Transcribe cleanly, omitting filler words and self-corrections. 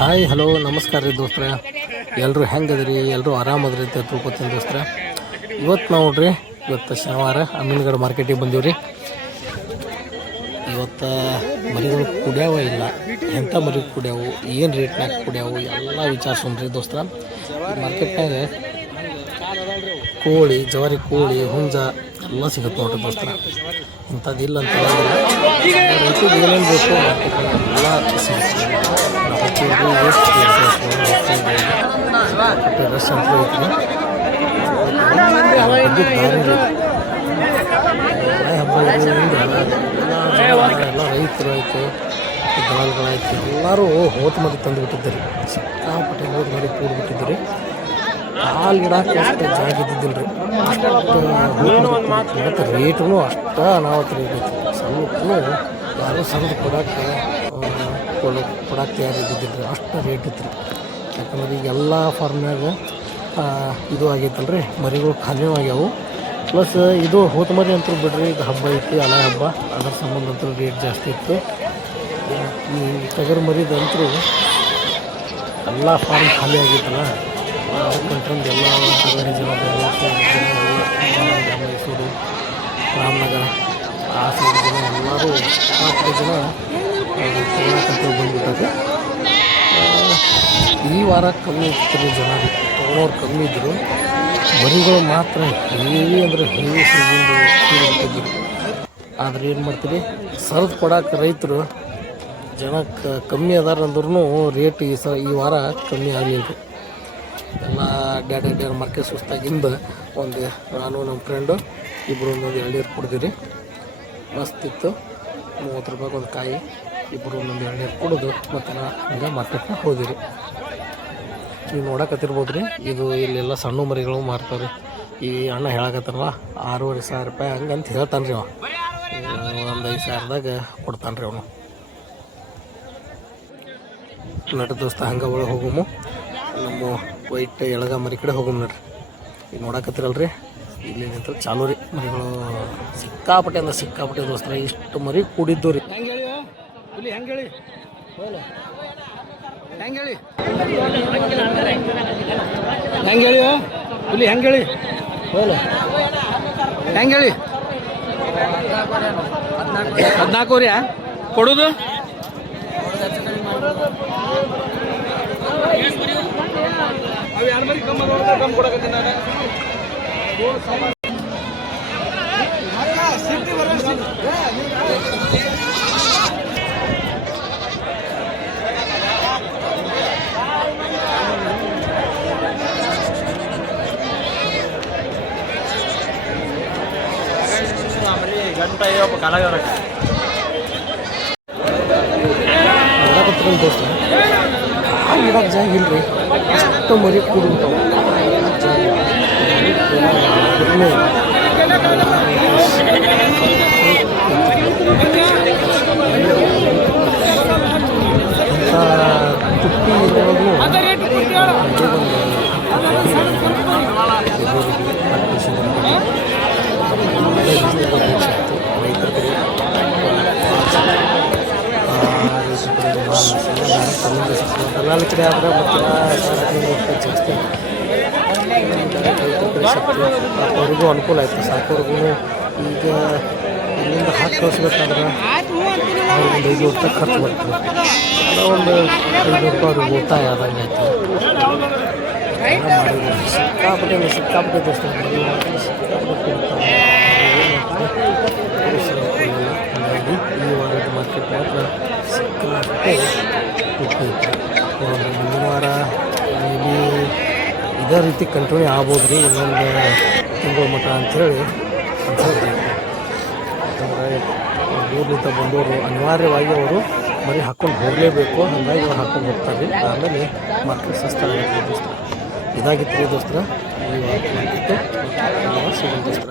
Hi hello ನಮಸ್ಕಾರ ರೀ ದೋಸ್ತರ. ಎಲ್ಲರೂ ಹೆಂಗದ್ರಿ? ಎಲ್ಲರೂ ಆರಾಮದ್ರಿ ಅಂತ ತಿಳ್ಕೊತೀನಿ ದೋಸ್ತರ. ಇವತ್ತು ನೋಡ್ರಿ, ಇವತ್ತು ಶನಿವಾರ ಅಮೀನ್ಗಢ ಮಾರ್ಕೆಟಿಗೆ ಬಂದೀವಿ. ಇವತ್ತು ಮರಿಗಳು ಕುಡಿಯಾವ ಇಲ್ಲ, ಎಂಥ ಮರಿ ಕುಡಿಯಾವು, ಏನು ರೇಟ್ನಾಗ ಕುಡಿಯಾವು ಎಲ್ಲ ವಿಚಾರಿಸೋಣ್ರಿ ದೋಸ್ತರ. ಮಾರ್ಕೆಟ್ನಾಗ ಕೋಳಿ, ಜವಾರಿ ಕೋಳಿ, ಹುಂಜ ಎಲ್ಲ ಸಿಗುತ್ತೆ ನೋಡ್ರಿ ದೋಸ್ತರ. ಇಂಥದ್ದು ಇಲ್ಲ ಅಂತ ರೈತರಿಗೆ ಏನೇನು ಬೇಕು ಮಾರ್ಕೆಟ್ನಾಗ ಎಲ್ಲ ಸಿಗುತ್ತೆ. ರಶ್ ಅಂತ ಐತ್ರಿ. ಹಬ್ಬ ಎಲ್ಲ ರೈತರು ಆಯಿತು, ದಲಾಲ್ಗಳಾಯ್ತು, ಎಲ್ಲರೂ ಹೋತ್ ಮರಿ ತಂದು ಬಿಟ್ಟಿದ್ದಾರೆ. ಸಿಕ್ಕಾಪಟ್ಟೆ ಹೋತ್ ಮರಿ ಕೂಡ್ಬಿಟ್ಟಿದ್ದಾರೆ. ಕಾಲು ಗಿಡಕ್ಕೆ ಅಷ್ಟು ಜಾಗ ಇದ್ದಿದ್ದಿಲ್ಲ ರೀ. ಮತ್ತು ರೇಟೂ ಅಷ್ಟು ಅನಾವತ್ತು ರೇಟ್ ಐತಿ. ಸ್ವಲ್ಪನೂ ಯಾರೂ ಸಣ್ಣದು ಕೊಡೋಕ್ಕೆ ತಯಾರು ಇದ್ದಿದ್ದಿಲ್ಲ ರೀ, ಅಷ್ಟು ರೇಟ್ ಇತ್ತು ರೀ. ಯಾಕಂದ್ರೆ ಈಗೆಲ್ಲ ಫಾರ್ಮ್ನಾಗ ಇದು ಆಗೈತಲ್ಲ ರೀ, ಮರಿಗಳು ಖಾಲಿ ಆಗ್ಯಾವು. ಪ್ಲಸ್ ಇದು ಹೋತ ಮರಿ ಅಂತೂ ಬಿಡ್ರಿ, ಇದು ಹಬ್ಬ ಐತಿ, ಅಲ ಹಬ್ಬ, ಅದ್ರ ಸಂಬಂಧ ಅಂತೂ ರೇಟ್ ಜಾಸ್ತಿ ಇತ್ತು. ಈ ಟಗರು ಮರಿದಂತೂ ಎಲ್ಲ ಫಾರ್ಮ್ ಖಾಲಿ ಆಗೈತಲ್ಲ, ಅದಕ್ಕಂತಂದು ಎಲ್ಲ ತಗರಿ ಜನ ಮೈಸೂರು, ರಾಮನಗರ ಆ ಸೈಡ್ ಜನ ಎಲ್ಲರೂ ಜನ ತಗೊಳಕ್ಕಂತ ಬಂದ್ಬಿಟ್ಟದೆ. ಈ ವಾರ ಕಮ್ಮಿ ಇರ್ತಾರೆ ಜನ, ತೊಗೊಳೋರು ಕಮ್ಮಿ ಇದ್ದರು. ಮರಿಗಳು ಮಾತ್ರ ಹೇವಿ ಅಂದರೆ ಹೇವಿ ಸಿಗಿದ್ರು. ಆದರೆ ಏನು ಮಾಡ್ತೀರಿ, ಸರದು ಕೊಡೋಕೆ ರೈತರು ಜನಕ್ಕೆ ಕಮ್ಮಿ ಅದಾರ ಅಂದ್ರೂ ರೇಟ್ ಈ ವಾರ ಕಮ್ಮಿ ಆಗಲಿಲ್ಲ ರೀ. ಎಲ್ಲ ಅಡ್ಡಾಡ್ಯಾರ ಮಾರ್ಕೆಟ್ ಸುಸ್ತಾಗಿಂದ ಒಂದು ನಾನು ನಮ್ಮ ಫ್ರೆಂಡು ಇಬ್ಬರು ಒಂದೊಂದು ಎಳ್ನೀರು ಕುಡ್ದಿರಿ. ಮಸ್ತ್ ಇತ್ತು. 30 ರೂಪಾಯಿಗೆ ಒಂದು ಕಾಯಿ, ಇಬ್ಬರು ಒಂದೊಂದು ಎಳ್ನೀರು ಕುಡಿದು ಮತ್ತು ಹಂಗೆ ಮಾರ್ಕೆಟ್ನಾಗ ಹೋದಿರಿ. ನೀವು ನೋಡಕತ್ತಿರ್ಬೋದು ರೀ, ಇದು ಇಲ್ಲೆಲ್ಲ ಸಣ್ಣ ಮರಿಗಳು ಮಾರ್ತಾವೆ ರೀ. ಈ ಅಣ್ಣ ಹೇಳಕತ್ತಾನವ 6,500 ರೂಪಾಯಿ ಹಂಗಂತ ಹೇಳ್ತಾನೆ ರೀ. ಒಂದು 5,000ದಾಗ ಕೊಡ್ತಾನೆ ರೀ ಅವನು. ನಟ ದೋಸ್ತ ಹಂಗೆ ಒಳಗೆ ಹೋಗಮು, ನಮ್ಮ ವೈಟ್ ಎಳಗ ಮರಿ ಕಡೆ ಹೋಗಮ್ ನೋಡ್ರಿ. ಈಗ ನೋಡಕತ್ತಿರಲ್ರಿ, ಇಲ್ಲಿ ನಿಂತ ಚಾಲು ರೀ ಮರಿಗಳು ಸಿಕ್ಕಾಪಟ್ಟೆ ಅಂದ್ರೆ ಸಿಕ್ಕಾಪಟ್ಟೆ ದೋಸ್ತರ. ಇಷ್ಟು ಮರಿ ಕೂಡಿದ್ದು ರೀ. ಹೆಂಗೆ ಹೇಳಿ ಹುಲಿ, ಹೆಂಗೆ ಹೇಳಿ ಹೆಂಗೆ ಹೇಳಿ ಹೆಂಗೆ ಹೇಳಿ ಹುಲಿ, ಹೆಂಗೆ ಹೇಳಿ ಹೆಂಗೆ ಹೇಳಿ 14 ರೀ ಕೊಡೋದು. ನೋಡಕತ್ತಿರಲ್ ದೋಸ್ತ, ಆ ಗಿಡಕ್ಕೆ ಜಾಗ ಇಲ್ರಿ, ಅಷ್ಟು ಮರಿ ಕೂಡ್ಬಿಟ್ಟವು. ತುಪ್ಪಿ ರೈತರ ಕಡೆ ದಲಾಲ ಕಡೆ ಆದ್ರೆ ಮತ್ತೆ ಜಾಸ್ತಿ ಅವ್ರಿಗೂ ಅನುಕೂಲ ಆಯಿತು. ಸಾಕೋರ್ಗು ಈಗ ಇಲ್ಲಿಂದ ಹಾಕಿ ಕಳಿಸ್ಬೇಕಾದ್ರೆ ಅವ್ರಿಗೆ ಒಂದು 500 ರೂಪಾಯಿ ಖರ್ಚು ಬರ್ತದೆ. ಅದ ಒಂದು 500 ರೂಪಾಯಿ ಅವ್ರಿಗೆ ಉಳಿತಾಯ ಆದಂಗೆ ಆಯಿತು. ಮಾಡಿದ್ರು ಸಿಕ್ಕಾಪಟ್ಟೆ ದೋಸ್ತ ಮದುವೆ ಮಾಡ್ತಾರೆ, ಸಿಕ್ಕಾಪಟ್ಟೆ ಕೊಡ್ತಾರೆ. ಹಾಗಾಗಿ ಈ ವಾರದ ಮಾರ್ಕೆಟ್ ಮಾತ್ರ ಸಿಕ್ಕಾಪಟ್ಟೆ ಉಪಯುಕ್ತ. ಮುಂದಿನ ವಾರ ಮೇಬಿ ಇದೇ ರೀತಿ ಕಂಟಿನ್ಯೂ ಆಗ್ಬೋದು ರೀ, ಇನ್ನೊಂದು ತಿಂಗಳ ಮಟ್ಟ ಅಂಥೇಳಿ ಅನ್ಸೋದು. ಯಾಕಂದರೆ ಊರಿನಿಂದ ಬಂದವರು ಅನಿವಾರ್ಯವಾಗಿ ಅವರು ಮರಿ ಹಾಕ್ಕೊಂಡು ಹೋಗಲೇಬೇಕು, ಹಾಗಾಗಿ ಅವ್ರು ಹಾಕ್ಕೊಂಡು ಹೋಗ್ತಾರೆ ರೀ. ಆಮೇಲೆ ಮಾರ್ಕೆಟ್ ಸಸ್ತಾಗುತ್ತೆ ದೋಸ್ತರ. ಇದಾಗಿತ್ತು ರೀ ದೋಸ್ತರ ಈ ಮಾರ್ಕೆಟ್ಟು ಸಿಗೋದು ದೋಸ್ತರ.